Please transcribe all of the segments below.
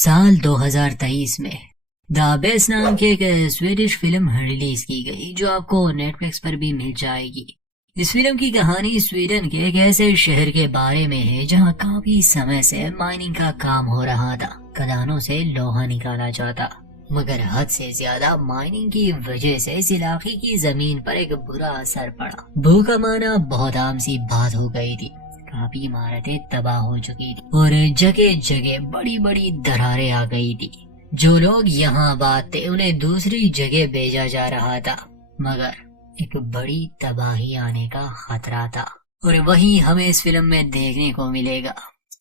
साल 2023 में the best नाम की एक स्वीडिश फिल्म रिलीज की गई जो आपको नेटफ्लिक्स पर भी मिल जाएगी। इस फिल्म की कहानी स्वीडन के एक ऐसे शहर के बारे में है जहां काफी समय से माइनिंग का काम हो रहा था। खदानों से लोहा निकाला जाता, मगर हद से ज्यादा माइनिंग की वजह से इस इलाके की जमीन पर एक बुरा असर पड़ा। भूकंप आना बहुत आम सी बात हो गई थी। काफी इमारतें तबाह हो चुकी थी और जगह जगह बड़ी बड़ी दरारें आ गई थी। जो लोग यहाँ आबाद थे उन्हें दूसरी जगह भेजा जा रहा था, मगर एक बड़ी तबाही आने का खतरा था। और वही हमें इस फिल्म में देखने को मिलेगा।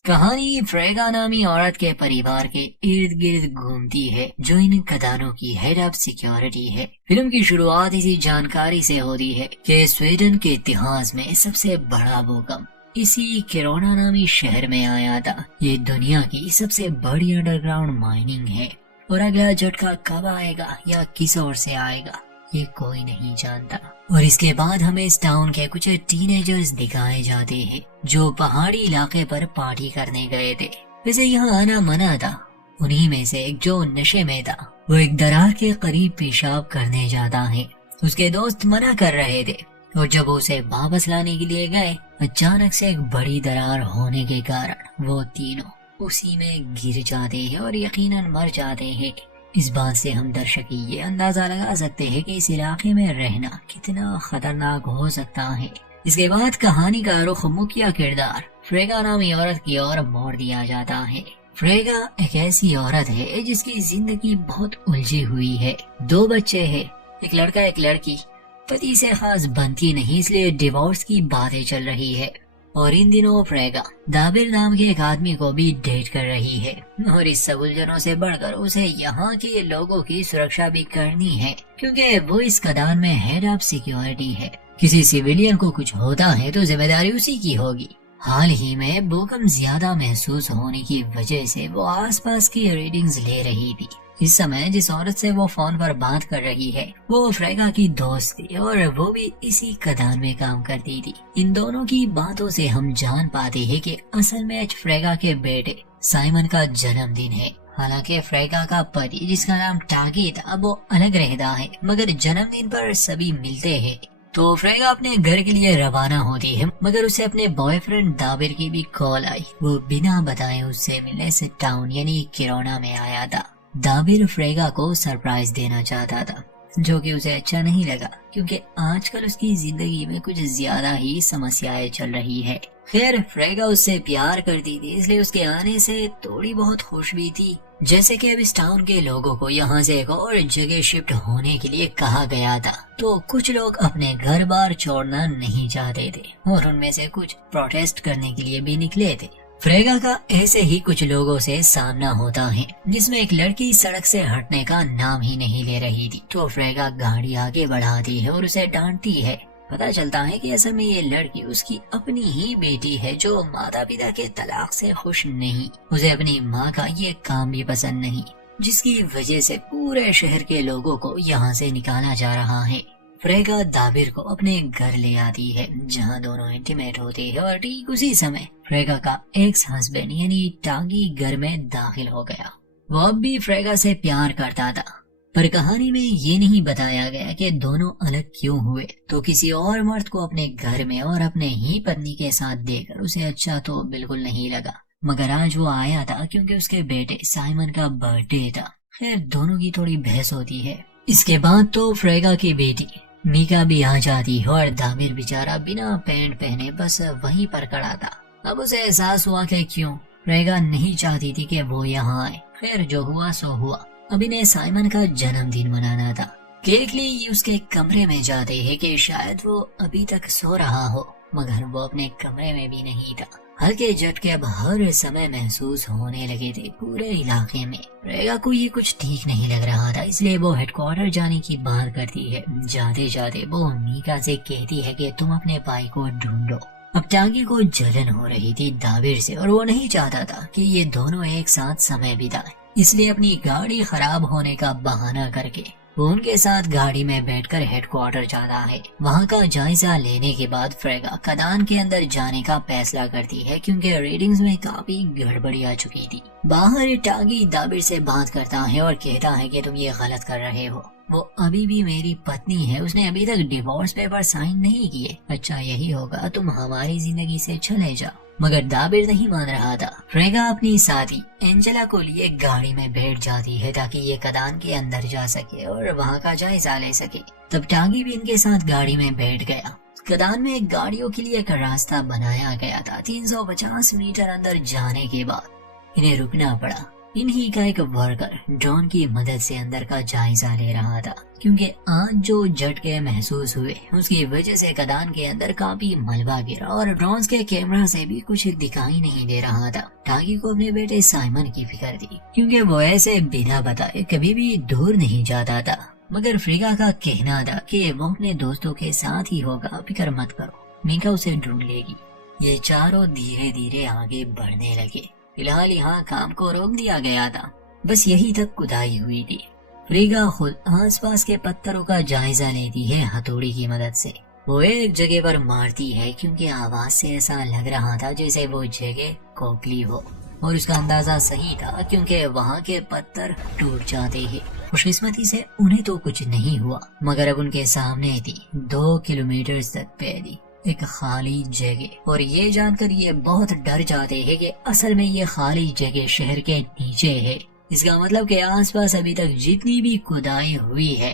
कहानी फ्रेगा नामी औरत के परिवार के इर्द गिर्द घूमती है जो इन खदानों की हेड ऑफ सिक्योरिटी है। फिल्म की शुरुआत इसी जानकारी से होती है कि स्वीडन के इतिहास में सबसे बड़ा भूकंप इसी किरोना नामी शहर में आया था। ये दुनिया की सबसे बड़ी अंडरग्राउंड माइनिंग है और अगला झटका कब आएगा या किस ओर से आएगा ये कोई नहीं जानता। और इसके बाद हमें इस टाउन के कुछ टीनेजर्स दिखाए जाते हैं जो पहाड़ी इलाके पर पार्टी करने गए थे। वैसे यहाँ आना मना था। उन्हीं में से एक जो नशे में था वो एक दरार के करीब पेशाब करने जाता है। उसके दोस्त मना कर रहे थे और जब उसे वापस लाने के लिए गए, अचानक से एक बड़ी दरार होने के कारण वो तीनों उसी में गिर जाते हैं और यकीनन मर जाते हैं। इस बात से हम दर्शक ये अंदाजा लगा सकते हैं कि इस इलाके में रहना कितना खतरनाक हो सकता है। इसके बाद कहानी का रुख मुख्य किरदार फ्रेगा नामी औरत की ओर मोड़ दिया जाता है। फ्रेगा एक ऐसी औरत है जिसकी जिंदगी बहुत उलझी हुई है। 2 बच्चे हैं, एक लड़का एक लड़की। पति से खास बनती नहीं, इसलिए डिवोर्स की बातें चल रही है। और इन दिनों फ्रेगा दाबिर नाम के एक आदमी को भी डेट कर रही है और इस सब उलझनों से बढ़कर उसे यहाँ के लोगों की सुरक्षा भी करनी है, क्योंकि वो इस खदान में हेड ऑफ सिक्योरिटी है। किसी सिविलियन को कुछ होता है तो जिम्मेदारी उसी की होगी। हाल ही में भूकंप ज्यादा महसूस होने की वजह से वो आसपास की रीडिंग्स ले रही थी। इस समय जिस औरत से वो फोन पर बात कर रही है वो फ्रेगा की दोस्त थी और वो भी इसी खदान में काम करती थी। इन दोनों की बातों से हम जान पाते हैं कि असल में आज फ्रेगा के बेटे साइमन का जन्मदिन है। हालांकि फ्रेगा का पति जिसका नाम टागी था वो अलग रहता है, मगर जन्मदिन पर सभी मिलते हैं। तो फ्रेगा अपने घर के लिए रवाना होती है, मगर उसे अपने बॉयफ्रेंड दाबिर की भी कॉल आई। वो बिना बताए उससे मिलने से टाउन यानी किरोना में आया था। दाबिर फ्रेगा को सरप्राइज देना चाहता था, जो कि उसे अच्छा नहीं लगा, क्योंकि आजकल उसकी जिंदगी में कुछ ज्यादा ही समस्याएं चल रही है। खैर फ्रेगा उससे प्यार करती थी, इसलिए उसके आने से थोड़ी बहुत खुश भी थी। जैसे कि अब इस टाउन के लोगों को यहाँ से एक और जगह शिफ्ट होने के लिए कहा गया था, तो कुछ लोग अपने घर बार छोड़ना नहीं चाहते थे और उनमें से कुछ प्रोटेस्ट करने के लिए भी निकले थे। फ्रेगा का ऐसे ही कुछ लोगों से सामना होता है, जिसमें एक लड़की सड़क से हटने का नाम ही नहीं ले रही थी। तो फ्रेगा गाड़ी आगे बढ़ाती है और उसे डांटती है। पता चलता है कि असल में ये लड़की उसकी अपनी ही बेटी है जो माता पिता के तलाक से खुश नहीं। उसे अपनी माँ का ये काम भी पसंद नहीं, जिसकी वजह से पूरे शहर के लोगों को यहाँ से निकाला जा रहा है। फ्रेगा दाबिर को अपने घर ले आती है जहाँ दोनों इंटीमेट होते हैं और ठीक उसी समय फ्रेगा का एक्स हस्बैंड यानी टागी घर में दाखिल हो गया। वो अब भी फ्रेगा से प्यार करता था, पर कहानी में ये नहीं बताया गया कि दोनों अलग क्यों हुए। तो किसी और मर्द को अपने घर में और अपने ही पत्नी के साथ देखकर उसे अच्छा तो बिल्कुल नहीं लगा, मगर आज वो आया था क्योंकि उसके बेटे साइमन का बर्थडे था। खैर दोनों की थोड़ी बहस होती है। इसके बाद तो फ्रेगा की बेटी मीका भी आ जाती है और दामिर बेचारा बिना पैंट पहने बस वहीं पर खड़ा था। अब उसे एहसास हुआ कि क्यों फ्रेगा नहीं चाहती थी कि वो यहाँ आए। खैर जो हुआ सो हुआ। अब इन्हें साइमन का जन्मदिन मनाना था। केक लिए उसके कमरे में जाते हैं कि शायद वो अभी तक सो रहा हो, मगर वो अपने कमरे में भी नहीं था। हल्के झटके अब हर समय महसूस होने लगे थे पूरे इलाके में। फ्रेगा को ये कुछ ठीक नहीं लग रहा था, इसलिए वो हेडक्वार्टर जाने की बात करती है। जाते जाते वो मीका से कहती है कि तुम अपने भाई को ढूंढो। अब टागी को जलन हो रही थी दाबिर से और वो नहीं चाहता था कि ये दोनों एक साथ समय बिताएं, इसलिए अपनी गाड़ी खराब होने का बहाना करके वो उनके साथ गाड़ी में बैठकर हेडक्वार्टर जाता है। वहाँ का जायजा लेने के बाद फ्रेगा खदान के अंदर जाने का फैसला करती है क्योंकि रीडिंग्स में काफी गड़बड़ी आ चुकी थी। बाहर टागी दाबिर से बात करता है और कहता है कि तुम ये गलत कर रहे हो, वो अभी भी मेरी पत्नी है, उसने अभी तक डिवोर्स पेपर साइन नहीं किए। अच्छा यही होगा, तुम हमारी जिंदगी से चले जाओ। मगर दाबिर नहीं मान रहा था। फ्रेगा अपनी साथी एंजेला को लिए गाड़ी में बैठ जाती है ताकि ये खदान के अंदर जा सके और वहाँ का जायजा ले सके। तब टागी भी इनके साथ गाड़ी में बैठ गया। खदान में गाड़ियों के लिए एक रास्ता बनाया गया था। 350 मीटर अंदर जाने के बाद इन्हें रुकना पड़ा। इन्हीं का एक वर्कर ड्रोन की मदद से अंदर का जायजा ले रहा था क्योंकि आज जो झटके महसूस हुए उसकी वजह से खदान के अंदर काफी मलबा गिरा और ड्रोन के कैमरा से भी कुछ दिखाई नहीं दे रहा था। टागी को अपने बेटे साइमन की फिक्र थी क्योंकि वो ऐसे बिना बताए कभी भी दूर नहीं जाता था। मगर फ्रेगा का कहना था कि वो अपने दोस्तों के साथ ही होगा, फिक्र मत करो, मीका उसे ढूंढ लेगी। ये चारों धीरे धीरे आगे बढ़ने लगे। फिलहाल यहाँ काम को रोक दिया गया था, बस यही तक खुदाई हुई थी। फ्रेगा खुद आसपास के पत्थरों का जायजा लेती है हथौड़ी की मदद से। वो एक जगह पर मारती है क्योंकि आवाज से ऐसा लग रहा था जैसे वो जगह खोखली हो, और उसका अंदाजा सही था क्योंकि वहाँ के पत्थर टूट जाते हैं। खुशकिस्मती से उन्हें तो कुछ नहीं हुआ, मगर अब उनके सामने थी 2 किलोमीटर तक फैली एक खाली जगह। और ये जानकर ये बहुत डर जाते हैं कि असल में ये खाली जगह शहर के नीचे है। इसका मतलब कि आसपास अभी तक जितनी भी खुदाई हुई है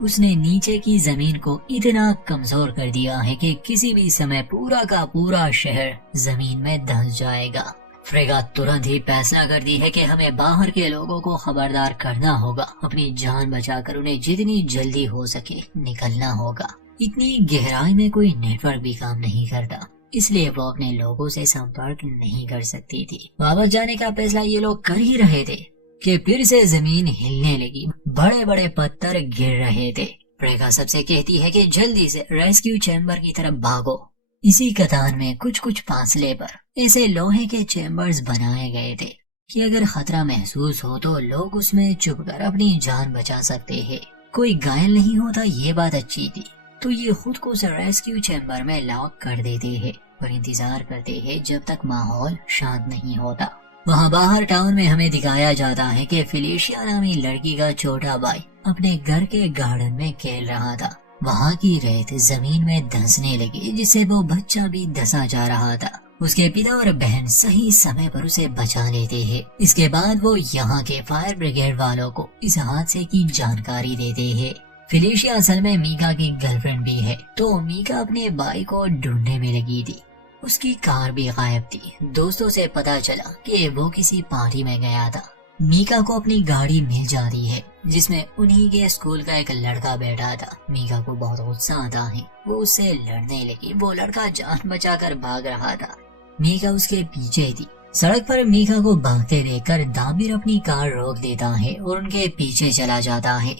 उसने नीचे की जमीन को इतना कमजोर कर दिया है कि किसी भी समय पूरा का पूरा शहर जमीन में धंस जाएगा। फ्रेगा तुरंत ही फैसला करती है कि हमें बाहर के लोगों को खबरदार करना होगा, अपनी जान बचाकर उन्हें जितनी जल्दी हो सके निकलना होगा। इतनी गहराई में कोई नेटवर्क भी काम नहीं करता, इसलिए वो अपने लोगों से संपर्क नहीं कर सकती थी। वापस जाने का फैसला ये लोग कर ही रहे थे कि फिर से जमीन हिलने लगी, बड़े बड़े पत्थर गिर रहे थे। फ्रेगा सबसे कहती है कि जल्दी से रेस्क्यू चैम्बर की तरफ भागो। इसी कतार में कुछ कुछ फासले पर ऐसे लोहे के चैम्बर्स बनाए गए थे कि अगर खतरा महसूस हो तो लोग उसमें छुपकर अपनी जान बचा सकते हैं। कोई घायल नहीं होता, ये बात अच्छी थी, तो ये खुद को उस रेस्क्यू चैम्बर में लॉक कर देते हैं और इंतजार करते हैं जब तक माहौल शांत नहीं होता। वहाँ बाहर टाउन में हमें दिखाया जाता है कि फिलिशिया नामी लड़की का छोटा भाई अपने घर के गार्डन में खेल रहा था। वहाँ की रेत जमीन में धंसने लगी जिससे वो बच्चा भी धंसा जा रहा था। उसके पिता और बहन सही समय पर उसे बचा लेते हैं। इसके बाद वो यहाँ के फायर ब्रिगेड वालों को इस हादसे की जानकारी देते हैं। फिलिशिया असल में मीका की गर्लफ्रेंड भी है, तो मीका अपने भाई को ढूंढने में लगी थी। उसकी कार भी गायब थी। दोस्तों से पता चला कि वो किसी पार्टी में गया था। मीका को अपनी गाड़ी मिल जाती है जिसमें उन्हीं के स्कूल का एक लड़का बैठा था। मीका को बहुत गुस्सा आता है, वो उससे लड़ने लगी। वो लड़का जान बचाकर भाग रहा था, मीका उसके पीछे थी। सड़क पर मीका को भागते देखकर दाबिर अपनी कार रोक देता है और उनके पीछे चला जाता है।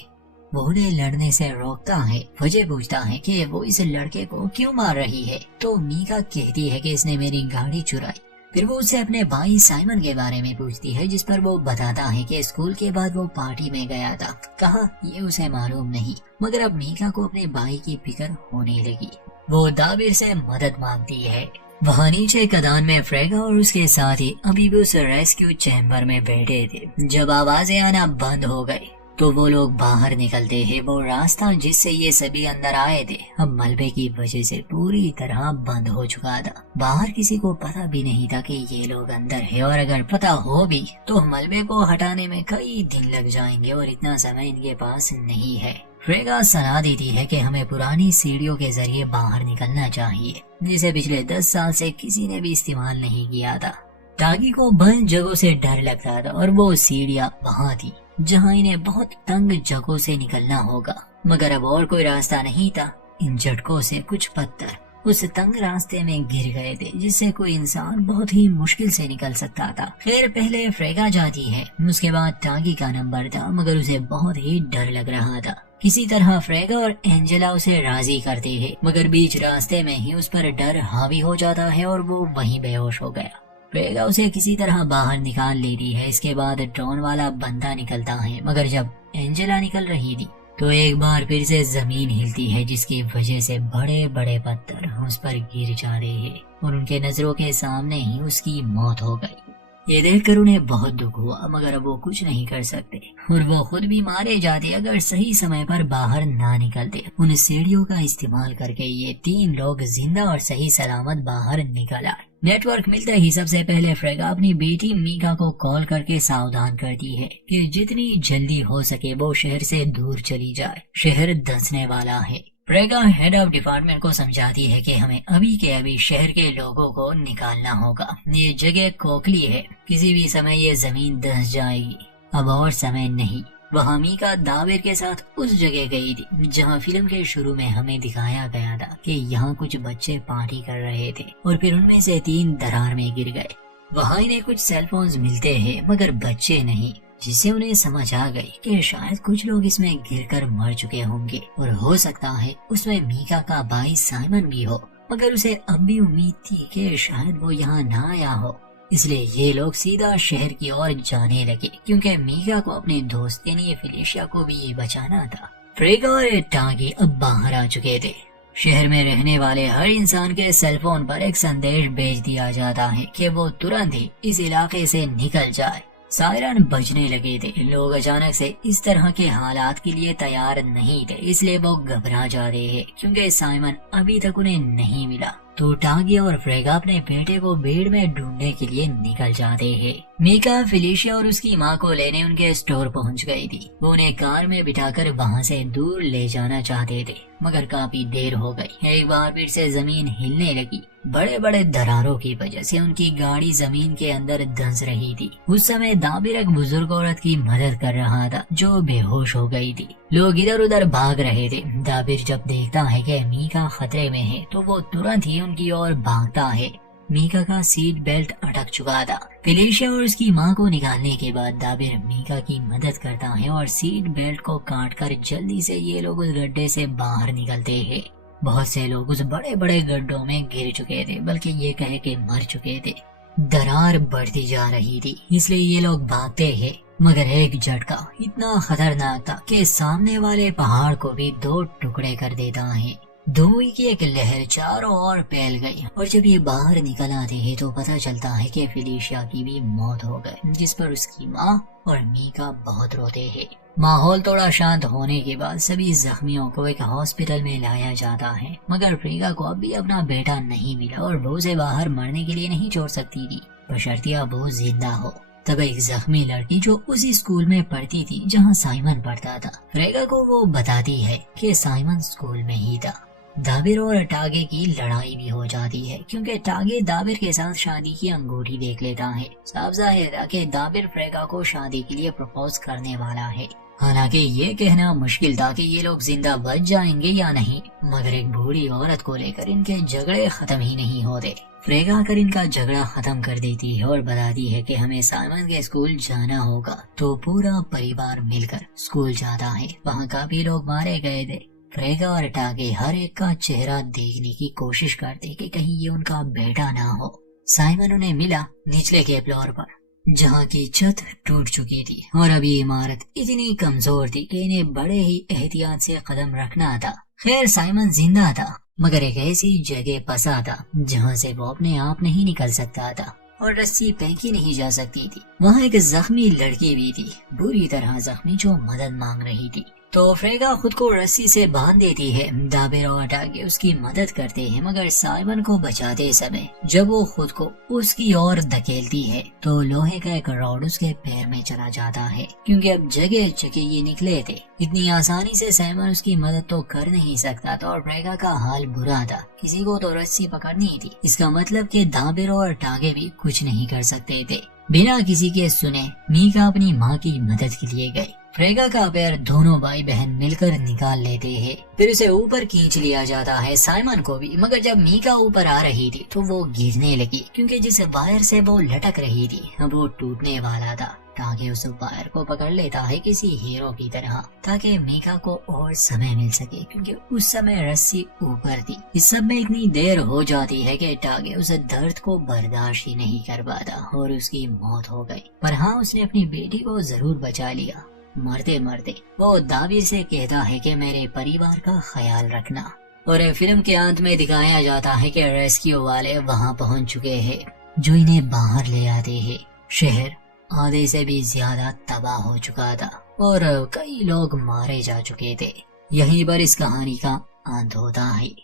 वो उन्हें लड़ने से रोकता है, वजह पूछता है कि वो इस लड़के को क्यों मार रही है। तो मीका कहती है कि इसने मेरी गाड़ी चुराई। फिर वो उससे अपने भाई साइमन के बारे में पूछती है, जिस पर वो बताता है कि स्कूल के बाद वो पार्टी में गया था। कहा ये उसे मालूम नहीं, मगर अब मीका को अपने भाई की फिक्र होने लगी। वो दाबिर से मदद मांगती है। वहाँ नीचे खदान में फ्रेगा और उसके साथी अभी भी उस रेस्क्यू चैम्बर में बैठे थे। जब आवाजें आना बंद हो गई तो वो लोग बाहर निकलते हैं। वो रास्ता जिससे ये सभी अंदर आए थे अब मलबे की वजह से पूरी तरह बंद हो चुका था। बाहर किसी को पता भी नहीं था कि ये लोग अंदर है, और अगर पता हो भी तो मलबे को हटाने में कई दिन लग जाएंगे और इतना समय इनके पास नहीं है। फ्रेगा सलाह देती है कि हमें पुरानी सीढ़ियों के जरिए बाहर निकलना चाहिए, जिसे पिछले 10 साल से किसी ने भी इस्तेमाल नहीं किया था। टागी को बंद जगहों से डर लगता था और वो सीढ़ियाँ वहाँ थी जहाँ इन्हें बहुत तंग जगहों से निकलना होगा, मगर अब और कोई रास्ता नहीं था। इन झटकों से कुछ पत्थर उस तंग रास्ते में गिर गए थे जिससे कोई इंसान बहुत ही मुश्किल से निकल सकता था। फिर पहले फ्रेगा जाती है, उसके बाद टागी का नंबर था, मगर उसे बहुत ही डर लग रहा था। किसी तरह फ्रेगा और एंजेला उसे राजी करते हैं, मगर बीच रास्ते में ही उस पर डर हावी हो जाता है और वो वहीं बेहोश हो गया। फ्रेगा उसे किसी तरह बाहर निकाल लेती है। इसके बाद ड्रोन वाला बंदा निकलता है, मगर जब एंजेला निकल रही थी तो एक बार फिर से जमीन हिलती है, जिसकी वजह से बड़े बड़े पत्थर उस पर गिर जाते हैं और उनके नजरों के सामने ही उसकी मौत हो गई। ये देखकर उन्हें बहुत दुख हुआ, मगर अब वो कुछ नहीं कर सकते और वो खुद भी मारे जाते अगर सही समय पर बाहर ना निकलते। उन सीढ़ियों का इस्तेमाल करके ये 3 लोग जिंदा और सही सलामत बाहर निकल आए। नेटवर्क मिलते ही सबसे पहले फ्रेगा अपनी बेटी मीका को कॉल करके सावधान करती है कि जितनी जल्दी हो सके वो शहर से दूर चली जाए, शहर धंसने वाला है। फ्रेगा हेड ऑफ डिपार्टमेंट को समझाती है कि हमें अभी के अभी शहर के लोगों को निकालना होगा। ये जगह खोखली है, किसी भी समय ये जमीन धंस जाएगी, अब और समय नहीं। वह मीका दाबिर के साथ उस जगह गई थी जहां फिल्म के शुरू में हमें दिखाया गया था कि यहाँ कुछ बच्चे पार्टी कर रहे थे और फिर उनमें से 3 दरार में गिर गए। वहाँ इन्हें कुछ सेलफोन्स मिलते हैं मगर बच्चे नहीं, जिससे उन्हें समझ आ गई कि शायद कुछ लोग इसमें गिरकर मर चुके होंगे और हो सकता है उसमें मीका का भाई साइमन भी हो। मगर उसे अब भी उम्मीद थी कि शायद वो यहाँ ना आया हो, इसलिए ये लोग सीधा शहर की ओर जाने लगे क्योंकि मीका को अपने दोस्त यानी फेलिशिया को भी बचाना था। फ्रेगा और टागी अब बाहर आ चुके थे। शहर में रहने वाले हर इंसान के सेलफोन पर एक संदेश भेज दिया जाता है कि वो तुरंत ही इस इलाके से निकल जाए। सायरन बजने लगे थे। लोग अचानक से इस तरह के हालात के लिए तैयार नहीं थे, इसलिए वो घबरा जा रहे हैं क्योंकि साइमन अभी तक उन्हें नहीं मिला। तो टागी और फ्रेगा अपने बेटे को भीड़ में ढूंढने के लिए निकल जाते हैं। मीका फेलिशिया और उसकी माँ को लेने उनके स्टोर पहुंच गई थी। वो उन्हें कार में बिठाकर वहाँ से दूर ले जाना चाहते थे मगर काफी देर हो गई। एक बार फिर से जमीन हिलने लगी। बड़े बड़े दरारों की वजह से उनकी गाड़ी जमीन के अंदर धंस रही थी। उस समय दाबिर एक बुजुर्ग औरत की मदद कर रहा था जो बेहोश हो गई थी। लोग इधर उधर भाग रहे थे। दाबिर जब देखता है कि मीका खतरे में है तो वो तुरंत ही उनकी ओर भागता है। मीका का सीट बेल्ट अटक चुका था। फेलिशिया और उसकी माँ को निकालने के बाद दाबिर मीका की मदद करता है और सीट बेल्ट को काटकर जल्दी से ये लोग उस गड्ढे से बाहर निकलते हैं। बहुत से लोग उस बड़े बड़े गड्ढों में गिर चुके थे, बल्कि ये कहे कि मर चुके थे। दरार बढ़ती जा रही थी, इसलिए ये लोग भागते हैं मगर एक झटका इतना खतरनाक था कि सामने वाले पहाड़ को भी 2 टुकड़े कर देता है। धुएं की एक लहर चारों ओर फैल गई और जब ये बाहर निकल आते हैं तो पता चलता है कि फेलिशिया की भी मौत हो गई, जिस पर उसकी माँ और मीका बहुत रोते हैं। माहौल थोड़ा शांत होने के बाद सभी जख्मियों को एक हॉस्पिटल में लाया जाता है मगर फ्रेगा को अब भी अपना बेटा नहीं मिला और वो उसे बाहर मरने के लिए नहीं छोड़ सकती थी, बशर्तिया वो जिंदा हो। तब एक जख्मी लड़की जो उसी स्कूल में पढ़ती थी जहां साइमन पढ़ता था, फ्रेगा को वो बताती है कि साइमन स्कूल में ही था। दाबिर और टागे की लड़ाई भी हो जाती है क्योंकि टागे दाबिर के साथ शादी की अंगूठी देख लेता है। साफ जाहिर था कि दाबिर फ्रेगा को शादी के लिए प्रपोज करने वाला है। हालांकि ये कहना मुश्किल था कि ये लोग जिंदा बच जाएंगे या नहीं, मगर एक बूढ़ी औरत को लेकर इनके झगड़े खत्म ही नहीं होते। फ्रेगा आकर इनका झगड़ा खत्म कर देती है और बताती है कि हमें साइमन के स्कूल जाना होगा। तो पूरा परिवार मिलकर स्कूल जाता है। वहाँ काफी लोग मारे गए थे। फ्रेगा और टागे हर एक का चेहरा देखने की कोशिश करते कि कहीं ये उनका बेटा ना हो। साइमन उन्हें मिला निचले के फ्लोर पर, जहाँ की छत टूट चुकी थी और अब ये इमारत इतनी कमजोर थी कि इन्हें बड़े ही एहतियात से कदम रखना था। खैर साइमन जिंदा था मगर एक ऐसी जगह फंसा था जहाँ से वो अपने आप नहीं निकल सकता था और रस्सी फेंकी नहीं जा सकती थी। वहाँ एक जख्मी लड़की भी थी, बुरी तरह जख्मी, जो मदद मांग रही थी। तो फ्रेगा खुद को रस्सी से बांध देती है। दाबिर और टागे उसकी मदद करते हैं मगर साइमन को बचाते समय जब वो खुद को उसकी ओर धकेलती है तो लोहे का एक रॉड उसके पैर में चला जाता है क्योंकि अब जगह जगह ये निकले थे। इतनी आसानी से साइमन उसकी मदद तो कर नहीं सकता था और फ्रेगा का हाल बुरा था। किसी को तो रस्सी पकड़नी थी। इसका मतलब कि दाबिर और टागे भी कुछ नहीं कर सकते थे। बिना किसी के सुने मीका अपनी माँ की मदद के लिए गई। फ्रेगा का पैर दोनों भाई बहन मिलकर निकाल लेते हैं। फिर उसे ऊपर खींच लिया जाता है, साइमन को भी। मगर जब मीका ऊपर आ रही थी तो वो गिरने लगी क्योंकि जिस वायर से वो लटक रही थी वो टूटने वाला था। टागे उस वायर को पकड़ लेता है किसी हीरो की तरह ताकि मीका को और समय मिल सके क्योंकि उस समय रस्सी ऊपर थी। इस सब में इतनी देर हो जाती है कि टागे उस दर्द को बर्दाश्त ही नहीं कर पाता और उसकी मौत हो गई। पर हाँ, उसने अपनी बेटी को जरूर बचा लिया। मरते मरते वो दावी से कहता है कि मेरे परिवार का ख्याल रखना। और फिल्म के अंत में दिखाया जाता है कि रेस्क्यू वाले वहां पहुंच चुके हैं जो इन्हें बाहर ले आते हैं। शहर आधे से भी ज्यादा तबाह हो चुका था और कई लोग मारे जा चुके थे। यहीं पर इस कहानी का अंत होता है।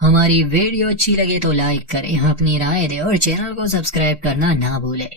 हमारी वीडियो अच्छी लगे तो लाइक करें, अपनी राय दें और चैनल को सब्सक्राइब करना ना भूलें।